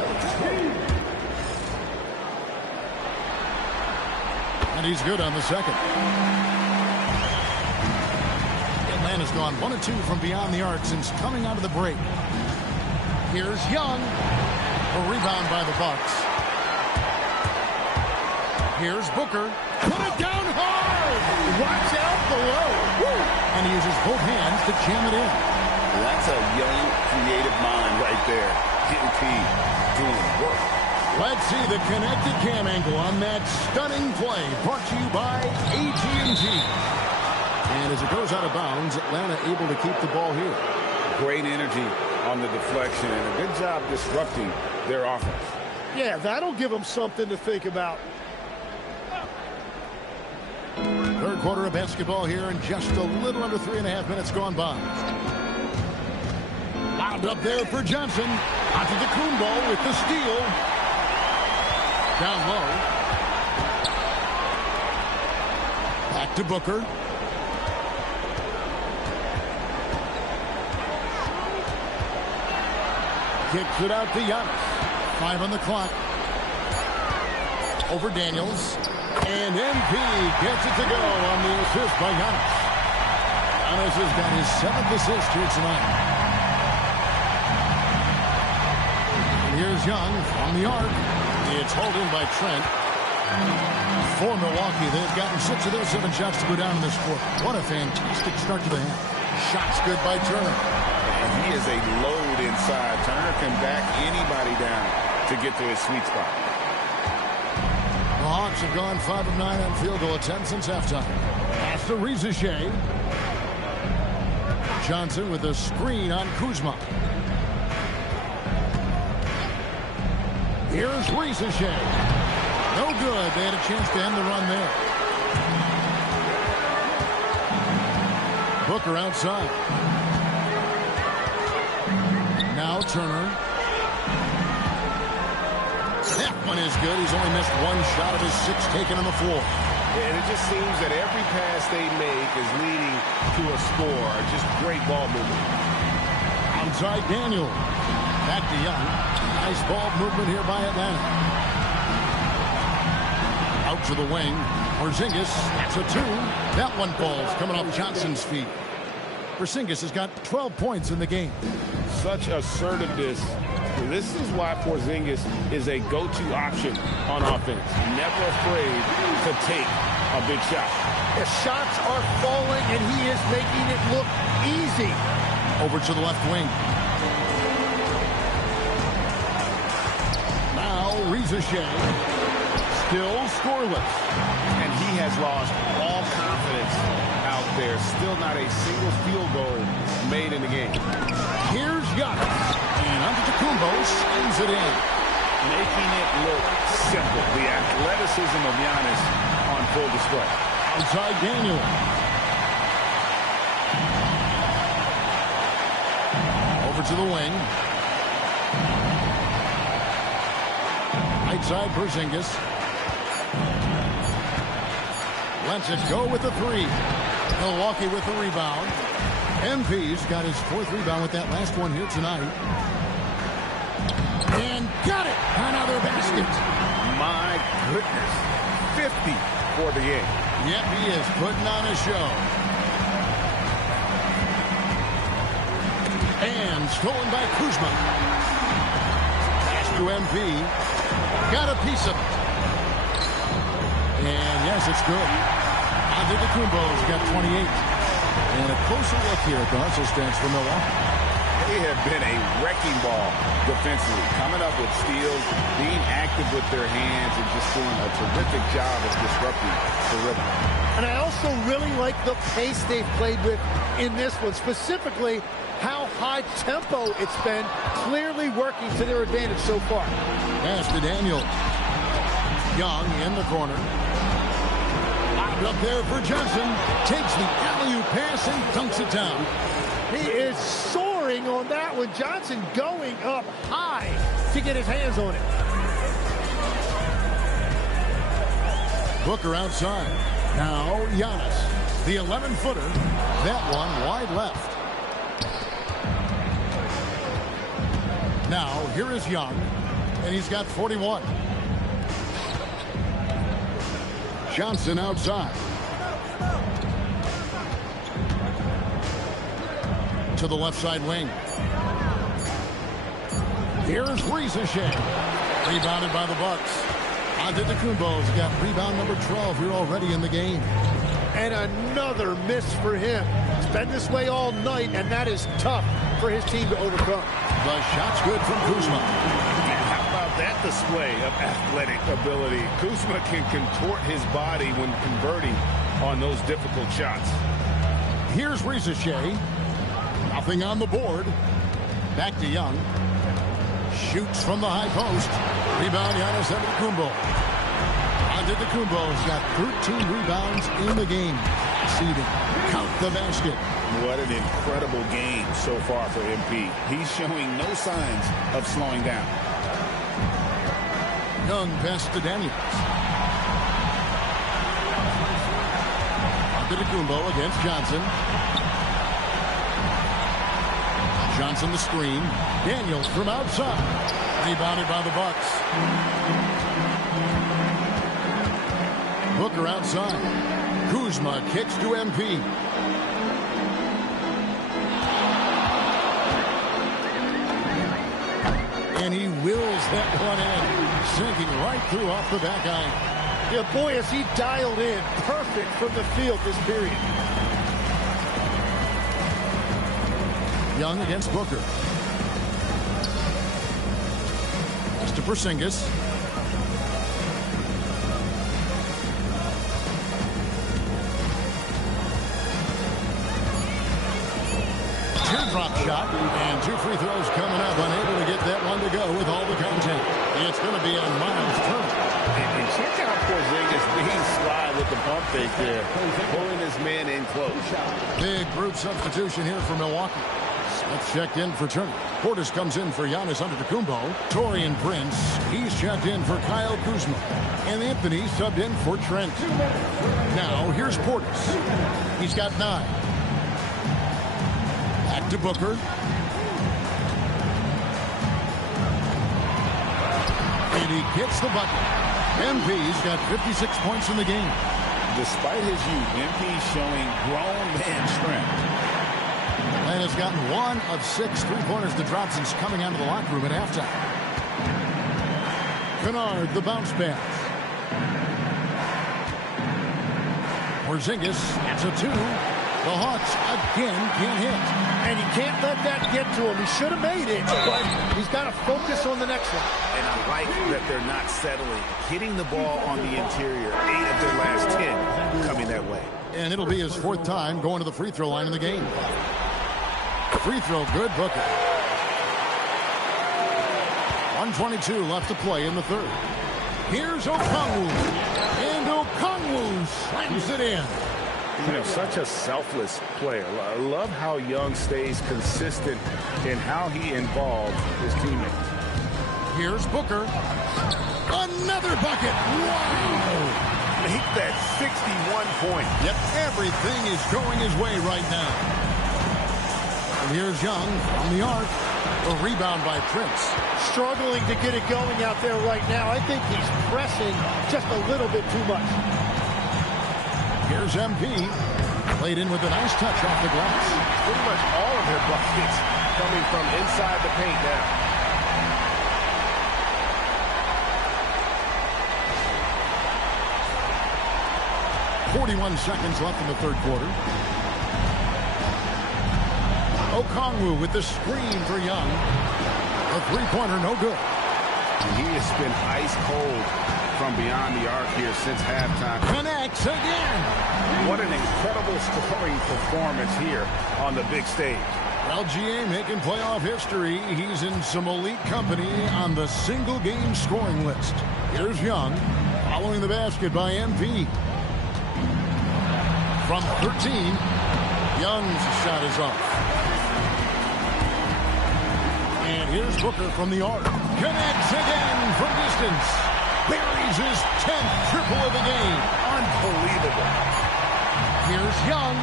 And he's good on the second. Atlanta's gone 1 of 2 from beyond the arc since coming out of the break. Here's Young. A rebound by the Bucks. Here's Booker. Put it down hard! Watch out below. Woo! And he uses both hands to jam it in. That's a young, creative mind right there. Getting key, doing work. Let's see the connected cam angle on that stunning play. Brought to you by AT&T. And as it goes out of bounds, Atlanta able to keep the ball here. Great energy on the deflection and a good job disrupting their offense. Yeah, that'll give them something to think about. Third quarter of basketball here and just a little under 3.5 minutes gone by. Lobbed up there for Johnson. Onto the Kumbo with the steal. Down low. Back to Booker. Kicks it out to Giannis. 5 on the clock. Over Daniels. And MP gets it to go on the assist by Giannis. Giannis has got his 7th assist here tonight. And here's Young from the arc. It's hauled in by Trent. For Milwaukee, they've gotten 6 of their 7 shots to go down in this quarter. What a fantastic start to the half. Shots good by Turner. And he is a load inside. Turner can back anybody down to get to his sweet spot. The Hawks have gone 5 of 9 on field goal attempts since halftime. Pass to Rizachet. Johnson with a screen on Kuzma. Here's Rizachet. No good. They had a chance to end the run there. Booker outside. Now Turner. That one is good. He's only missed 1 shot of his 6 taken on the floor. And it just seems that every pass they make is leading to a score. Just great ball movement. Outside Daniel. Back to Young. Nice ball movement here by Atlanta. Out to the wing. Porzingis. That's a 2. That one falls coming off Johnson's feet. Porzingis has got 12 points in the game. Such assertiveness. This is why Porzingis is a go-to option on offense. Never afraid to take a big shot. The shots are falling, and he is making it look easy. Over to the left wing. Now Rizachet. Still scoreless. And he has lost all confidence out there. Still not a single field goal made in the game. Here's Giannis. And Antetokounmpo sends it in. Making it look simple. The athleticism of Giannis on full display. Outside Daniel. Over to the wing. Right side Porzingis. Lets it go with the 3. Milwaukee with the rebound. MP's got his 4th rebound with that last one here tonight. And got it! Another basket. My goodness. 50 for the game. Yep, he is putting on a show. And stolen by Kuzma. Pass to MP. Got a piece of it. And yes, it's good. Antetokounmpo's got 28. And a closer look here at the hustle stance for Milwaukee. They have been a wrecking ball defensively, coming up with steals, being active with their hands, and just doing a terrific job of disrupting the rhythm. And I also really like the pace they've played with in this one, specifically how high tempo it's been, clearly working to their advantage so far. Pass to Daniel. Young in the corner. Locked up there for Johnson. Takes the alley-oop pass and dunks it down. He is soaring on that one. Johnson going up high to get his hands on it. Booker outside. Now Giannis, the 11-footer. That one wide left. Now here is Young, and he's got 41. Johnson outside. To the left side wing. Here's Shea. Rebounded by the Bucks. Antetokounmpo's got rebound number 12 here already in the game. And another miss for him. It's been this way all night, and that is tough for his team to overcome. The shot's good from Kuzma. How about that display of athletic ability? Kuzma can contort his body when converting on those difficult shots. Here's Shea. Nothing on the board. Back to Young. Shoots from the high post. Rebound, Giannis Antetokounmpo. Antetokounmpo's got 13 rebounds in the game. Seeding. Count the basket. What an incredible game so far for MP. He's showing no signs of slowing down. Young pass to Daniels. Antetokounmpo against Johnson. Johnson the screen. Daniels from outside. Rebounded by the Bucks. Booker outside. Kuzma kicks to MP. And he wills that one in. Sinking right through off the back iron. Yeah, boy, is he dialed in. Perfect from the field this period. Young against Booker. Pass to Porzingis. Teardrop shot, and 2 free throws coming up. Unable to get that one to go with all the content. It's going to be on Miles Turner. And check out Porzingis being sly with the pump fake there, pulling his man in close. Big brute substitution here for Milwaukee. Smith checked in for Turner. Portis comes in for Giannis Antetokounmpo. Taurean Prince, he's checked in for Kyle Kuzma. And Anthony subbed in for Trent. Now here's Portis. He's got 9. Back to Booker. And he gets the bucket. MP's got 56 points in the game. Despite his youth, MP showing grown man strength. And has gotten 1 of 6 3-pointers to drop since coming out of the locker room at halftime. Kennard, the bounce pass. Porzingis, that's a 2. The Hawks again can't hit. And he can't let that get to him. He should have made it, but he's got to focus on the next one. And I like that they're not settling. Hitting the ball on the interior. 8 of their last 10 coming that way. And it'll be his 4th time going to the free throw line in the game. Free throw good, Booker. 1:22 left to play in the 3rd. Here's Okongwu. And Okongwu slams it in. You know, such a selfless player. I love how Young stays consistent in how he involves his teammates. Here's Booker. Another bucket. Wow. Make that 61 point. Yep, everything is going his way right now. And here's Young from the arc. A rebound by Prince. Struggling to get it going out there right now. I think he's pressing just a little bit too much. Here's MP. Played in with a nice touch off the glass. Pretty much all of their buckets coming from inside the paint now. .41 seconds left in the 3rd quarter. Okongwu with the screen for Young. A 3-pointer, no good. And he has been ice cold from beyond the arc here since halftime. Connects again. What an incredible scoring performance here on the big stage. LGA making playoff history. He's in some elite company on the single-game scoring list. Here's Young following the basket by MP. From 13. Young's shot is off. And here's Booker from the arc. Connects again from distance. Buries his 10th triple of the game. Unbelievable. Here's Young.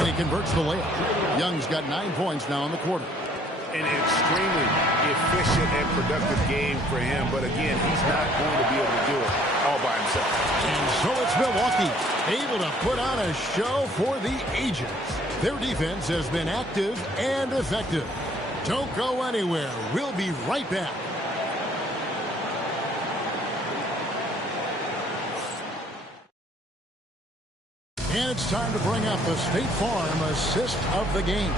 And he converts the layup. Young's got 9 points now in the quarter. An extremely efficient and productive game for him. But again, he's not going to be able to do it all by himself. And so it's Milwaukee, able to put on a show for the ages. Their defense has been active and effective. Don't go anywhere. We'll be right back. And it's time to bring up the State Farm assist of the game.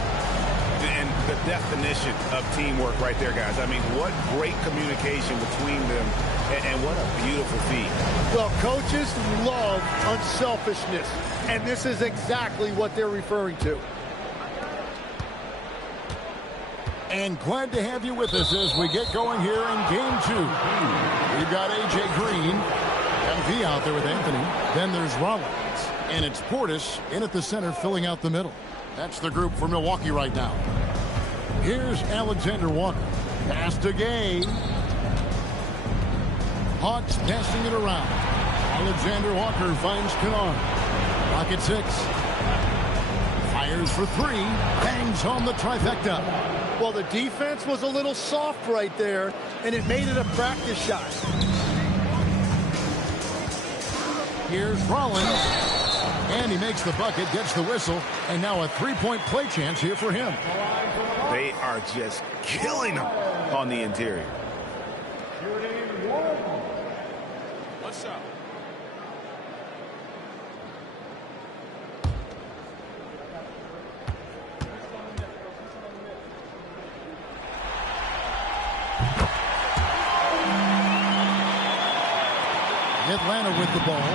And the definition of teamwork right there, guys. I mean, what great communication between them, and what a beautiful feat. Well, coaches love unselfishness, and this is exactly what they're referring to. And glad to have you with us as we get going here in Game 2. We've got A.J. Green, MP out there with Anthony. Then there's Rollins. And it's Portis in at the center filling out the middle. That's the group for Milwaukee right now. Here's Alexander Walker. Pass to Gay. Hawks passing it around. Alexander Walker finds Kennard. Rocket 6. Fires for 3. Bangs home the trifecta. Well, the defense was a little soft right there, and it made it a practice shot. Here's Rollins. And he makes the bucket, gets the whistle, and now a three-point play chance here for him. They are just killing him on the interior. What's up? Atlanta with the ball.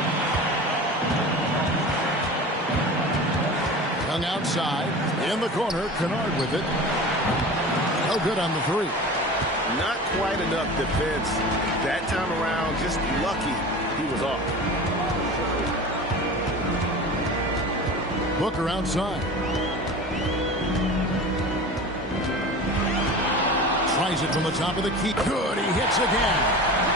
Young outside. In the corner. Kennard with it. No good on the 3. Not quite enough defense that time around. Just lucky he was off. Booker outside. Tries it from the top of the key. Good. He hits again.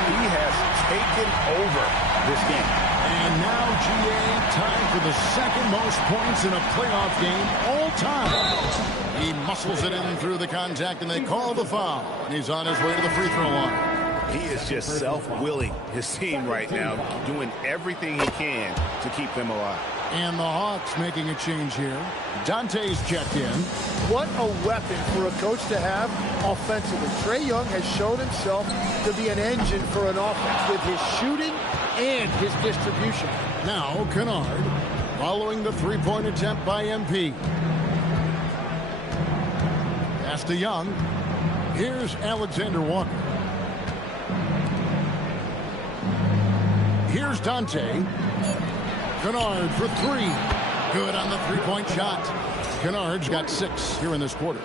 He has taken over this game. And now, GA, time for the second most points in a playoff game all time. He muscles it in through the contact, and they call the foul. And he's on his way to the free throw line. He is just self-willing his team right now, doing everything he can to keep them alive. And the Hawks making a change here. Dante's checked in. What a weapon for a coach to have offensively. Trae Young has shown himself to be an engine for an offense with his shooting and his distribution. Now Kennard following the three-point attempt by MP. Pass to Young. Here's Alexander Walker. Here's Dante. Kennard for 3. Good on the three-point shot. Kennard's got 6 here in this quarter.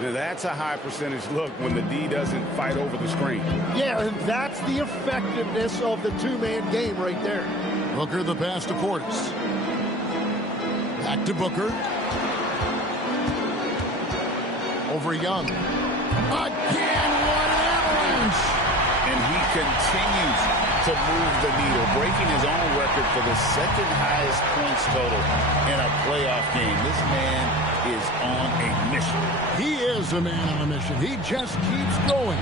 Now that's a high percentage look when the D doesn't fight over the screen. Yeah, and that's the effectiveness of the two-man game right there. Booker the pass to Portis. Back to Booker. Over Young. Again, what an avalanche! And he continues to move the needle, breaking his own record for the second highest points total in a playoff game. This man is on a mission. He is a man on a mission. He just keeps going.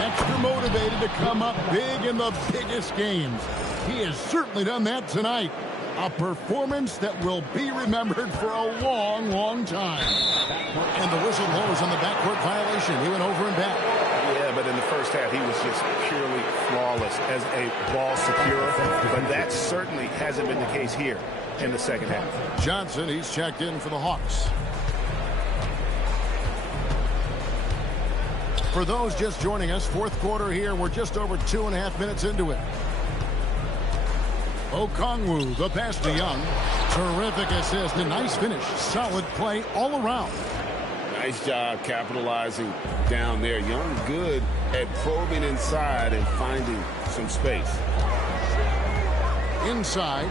Extra motivated to come up big in the biggest games. He has certainly done that tonight. A performance that will be remembered for a long, long time. And the whistle blows on the backcourt violation. He went over and back. Yeah, but in the first half, he was just purely flawless as a ball securer. But that certainly hasn't been the case here in the second half. Johnson, he's checked in for the Hawks. For those just joining us, fourth quarter here. We're just over 2.5 minutes into it. Okongwu, the pass to Young. Terrific assist, a nice finish. Solid play all around. Nice job capitalizing down there. Young good at probing inside and finding some space. Inside.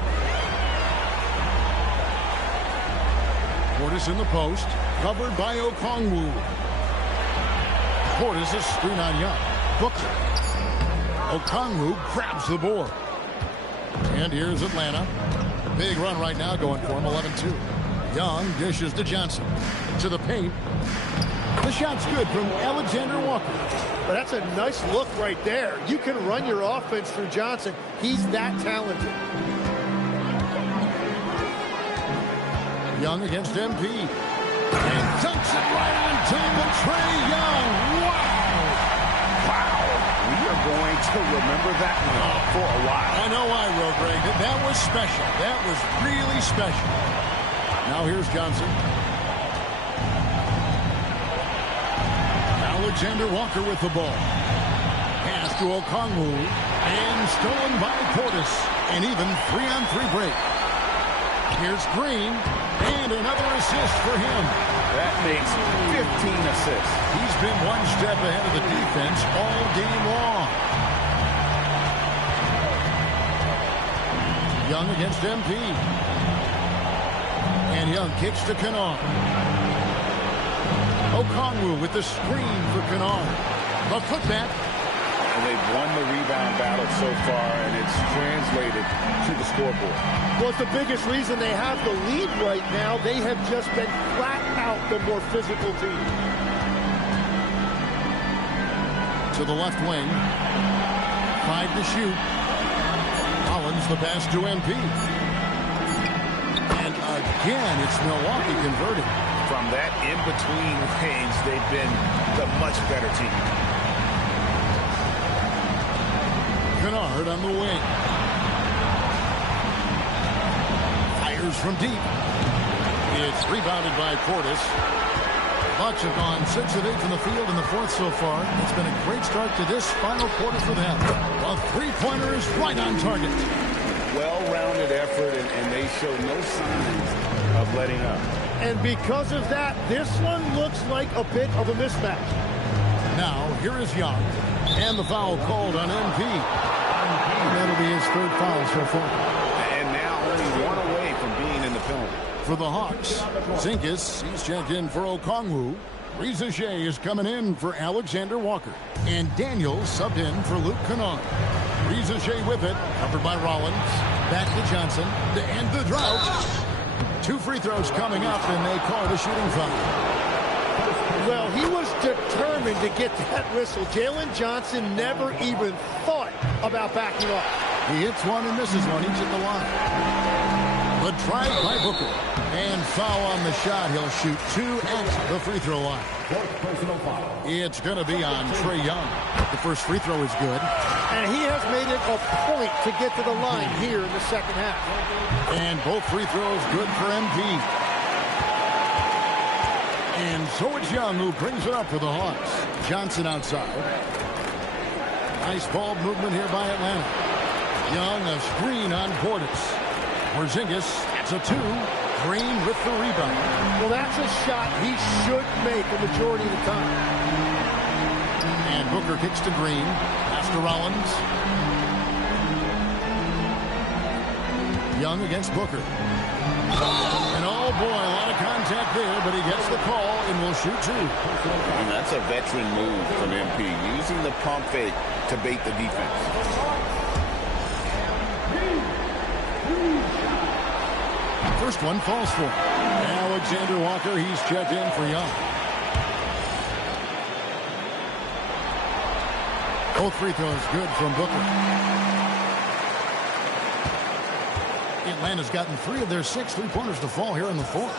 Portis in the post, covered by Okongwu. Portis is screen on Young. Booker. Okongwu grabs the board. And here's Atlanta. Big run right now going for him, 11-2. Young dishes to Johnson. To the paint. The shot's good from Alexander Walker. But that's a nice look right there. You can run your offense through Johnson. He's that talented. Young against MP. And dunks it right on time of Trae Young. Wow. We are going to remember that one for a while. I know I will, Greg. That was special. That was really special. Now here's Johnson. Alexander Walker with the ball. Pass to Okongwu. And stolen by Portis. An even 3-on-3 break. Here's Green. And another assist for him. That makes 15 assists. He's been one step ahead of the defense all game long. Young against MP. And Young kicks to Kennard. Okongwu with the screen for Kennard. The putback. And they've won the rebound battle so far, and it's translated to the scoreboard. Well, it's the biggest reason they have the lead right now. They have just been flat out the more physical team. To the left wing. 5 to shoot. Collins the pass to MP. And again, it's Milwaukee converting. From that in-between range, they've been the much better team. Kennard on the wing. Fires from deep. It's rebounded by Portis. Bucks have gone 6 of 8 from the field in the fourth so far. It's been a great start to this final quarter for them. The three-pointer is right on target. Well-rounded effort, and they show no signs of letting up. And because of that, this one looks like a bit of a mismatch. Now, here is Young. And the foul called on MP. That'll be his third foul so far. And now only one away from being in the penalty. For the Hawks, Zinkas, he's checked in for Okongwu. Reza Shea is coming in for Alexander Walker. And Daniels subbed in for Luke Kennard. Reza Shea with it, covered by Rollins. Back to Johnson to end the drought. 2 free throws coming up, and they call it a shooting foul. Well, he was determined to get that whistle. Jalen Johnson never even thought about backing off. He hits one and misses one. He's at the line. The drive by Booker. And foul on the shot. He'll shoot 2 at the free throw line. It's going to be on Trae Young. The first free throw is good. And he has made it a point to get to the line here in the second half. And both free throws good for MP. And so it's Young who brings it up for the Hawks. Johnson outside. Nice ball movement here by Atlanta. Young, a screen on Portis. Porzingis, that's a 2. Green with the rebound. Well, that's a shot he should make the majority of the time. And Booker kicks to Green. Pass to Rollins. Young against Booker. And oh boy, a lot of contact there, but he gets the call and will shoot 2. And that's a veteran move from MP, using the pump fake to bait the defense. First one falls for Alexander Walker. He's checked in for Young. Both free throws good from Booker. Atlanta's gotten 3 of their 6 3-pointers to fall here in the fourth.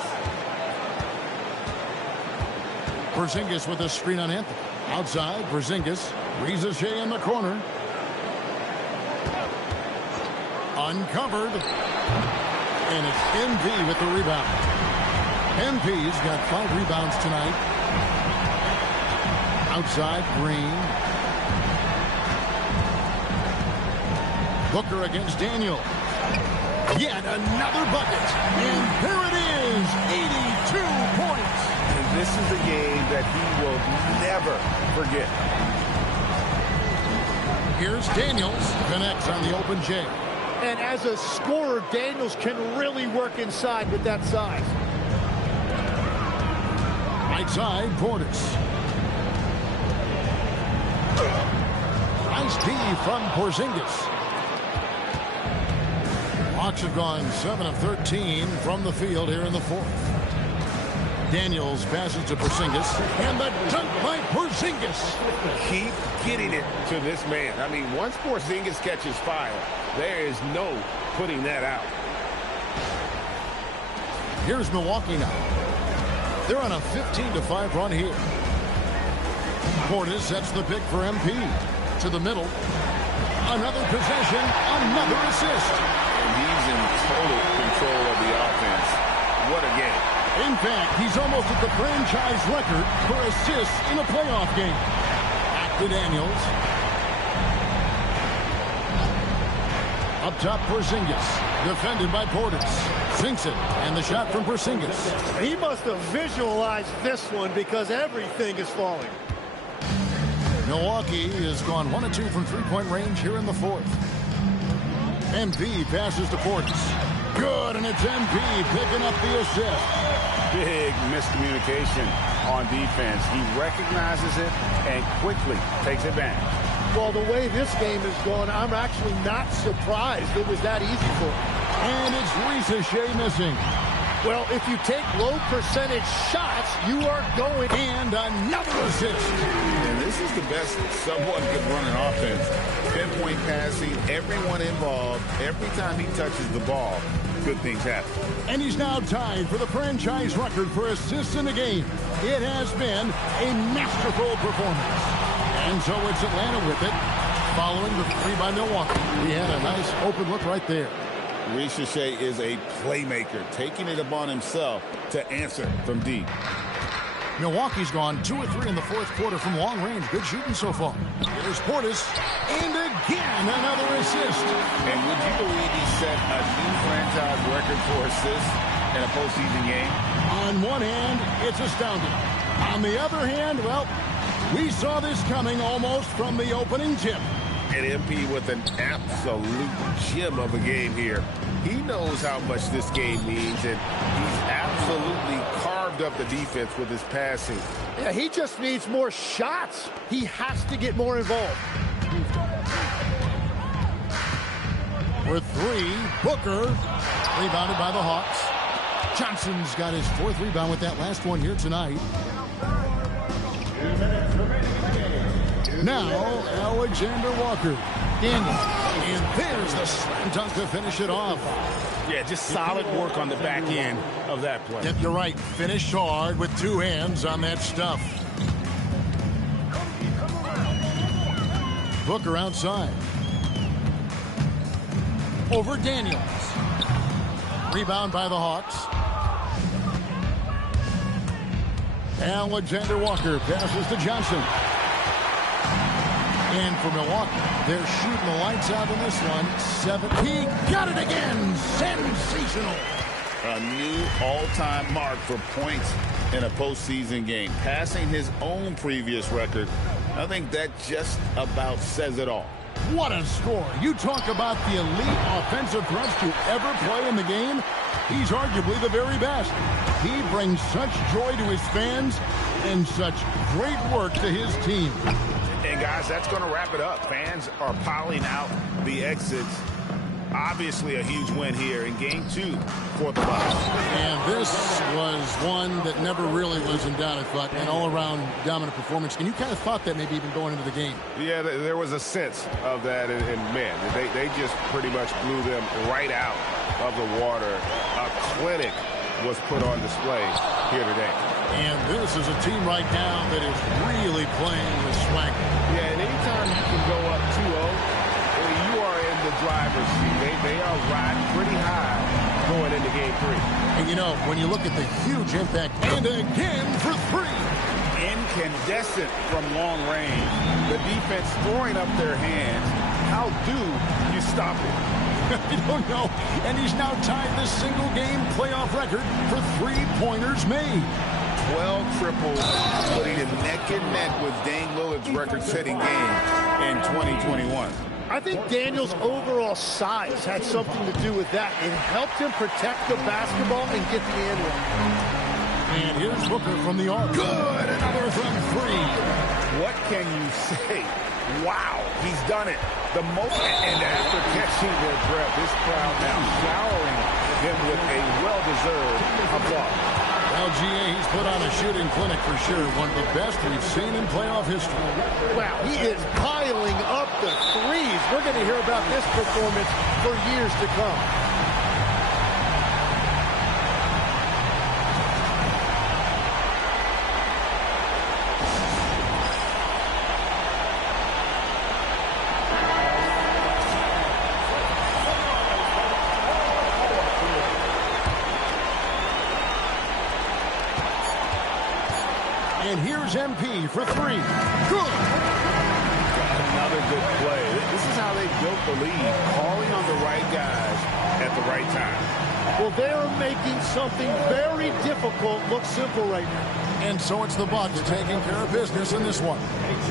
Porzingis with a screen on Anthony. Outside, Porzingis. Reza Shea in the corner. Uncovered. And it's MP with the rebound. MP's got 5 rebounds tonight. Outside, Green. Booker against Daniel. Yet another bucket. And there it is. 82 points. And this is a game that he will never forget. Here's Daniels. Connects on the open J. And as a scorer, Daniels can really work inside with that size. Right side, Portis. Nice D from Porzingis. Hawks have gone 7 of 13 from the field here in the fourth. Daniels passes to Porzingis, and the dunk by Porzingis. Keep getting it to this man. I mean, once Porzingis catches fire, there is no putting that out. Here's Milwaukee now. They're on a 15-5 run here. Portis sets the pick for MP. To the middle. Another possession, another assist. And he's in total control of the offense. What a game. In fact, he's almost at the franchise record for assists in a playoff game. Back to Daniels. Up top, Porzingis. Defended by Portis. Sinks it. And the shot from Porzingis. He must have visualized this one because everything is falling. Milwaukee has gone 1 of 2 from three-point range here in the fourth. MP passes to Portis. Good, and it's MP picking up the assist. Big miscommunication on defense. He recognizes it and quickly takes advantage. Well, the way this game is going, I'm actually not surprised it was that easy for him. And it's Ricochet missing. Well, if you take low percentage shots, you are going. And another assist. And this is the best someone could run an offense. Pinpoint passing, everyone involved. Every time he touches the ball, good things happen. And he's now tied for the franchise record for assists in the game. It has been a masterful performance. And so it's Atlanta with it, following the three by Milwaukee. He had a nice open look right there. Ricochet is a playmaker, taking it upon himself to answer from deep. Milwaukee's gone 2 of 3 in the fourth quarter from long range. Good shooting so far. Here's Portis, and again another assist. And would you believe he set a new franchise record for assists in a postseason game? On one hand, it's astounding. On the other hand, well, we saw this coming almost from the opening tip. And MP with an absolute gem of a game here. He knows how much this game means, and he's absolutely carved up the defense with his passing. Yeah, he just needs more shots. He has to get more involved. For 3, Booker, rebounded by the Hawks. Johnson's got his 4th rebound with that last one here tonight. Now, Alexander Walker. And there's the slam dunk to finish it off. Yeah, just solid work on the back end of that play. Yep, you're right. Finished hard with 2 hands on that stuff. Booker outside. Over Daniels. Rebound by the Hawks. Alexander Walker passes to Johnson. And for Milwaukee, they're shooting the lights out in this one. 7. He got it again. Sensational. A new all-time mark for points in a postseason game. Passing his own previous record. I think that just about says it all. What a score. You talk about the elite offensive threats to ever play in the game. He's arguably the very best. He brings such joy to his fans and such great work to his team. And guys, that's going to wrap it up. Fans are piling out the exits. Obviously a huge win here in Game 2 for the Bucks. And this was one that never really was in doubt, I thought, an all-around dominant performance. And you kind of thought that maybe even going into the game. Yeah, there was a sense of that, and man, they just pretty much blew them right out of the water. A clinic was put on display here today. And this is a team right now that is really playing with swag. Yeah, and anytime you can go up 2-0, you are in the driver's seat. They are riding pretty high going into Game 3. And you know, when you look at the huge impact, and again for 3. Incandescent from long range. The defense throwing up their hands. How do you stop it? I don't know. And he's now tied the single-game playoff record for 3-pointers made. 12 triples, putting him neck and neck with Dame Lillard's record-setting game in 2021. I think Daniels' overall size had something to do with that. It helped him protect the basketball and get the end one. And here's Booker from the arc. Good, another from three. What can you say? Wow, he's done it. The most, and after catching their breath, this crowd now showering him with a well-deserved applause. LGA, he's put on a shooting clinic for sure. One of the best we've seen in playoff history. Wow, he is piling up the threes. We're going to hear about this performance for years to come. And here's MP for three. Good. Another good play. This is how they built the lead, calling on the right guys at the right time. Well, they are making something very difficult look simple right now. And so it's the Bucks taking care of business in this one.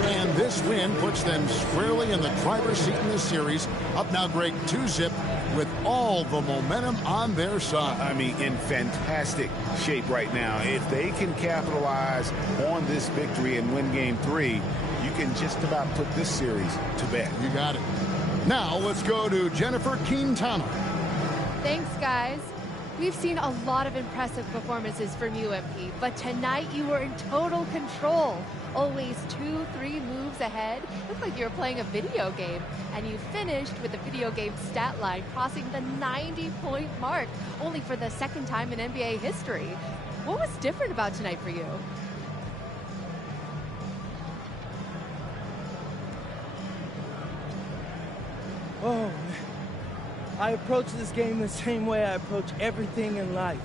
And this win puts them squarely in the driver's seat in this series. Up now, Greg, 2-zip with all the momentum on their side. I mean, in fantastic shape right now. If they can capitalize on this victory and win game 3, you can just about put this series to bed. You got it. Now let's go to Jennifer Quintana. Thanks, guys. We've seen a lot of impressive performances from you, MP, but tonight you were in total control. Always 2-3 moves ahead. Looked like you were playing a video game. And you finished with the video game stat line crossing the 90-point mark, only for the second time in NBA history. What was different about tonight for you? Oh, man. I approached this game the same way I approach everything in life.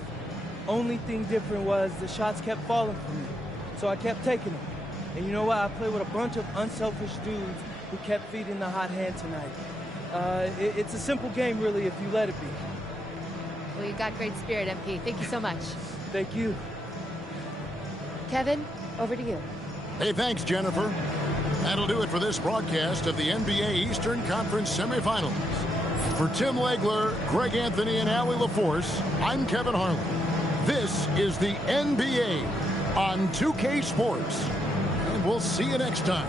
Only thing different was the shots kept falling for me, so I kept taking them. And you know what? I played with a bunch of unselfish dudes who kept feeding the hot hand tonight. It's a simple game, really, if you let it be. Well, you got great spirit, MP. Thank you so much. Thank you. Kevin, over to you. Hey, thanks, Jennifer. That'll do it for this broadcast of the NBA Eastern Conference semifinals. For Tim Legler, Greg Anthony, and Allie LaForce, I'm Kevin Harlan. This is the NBA on 2K Sports. And we'll see you next time.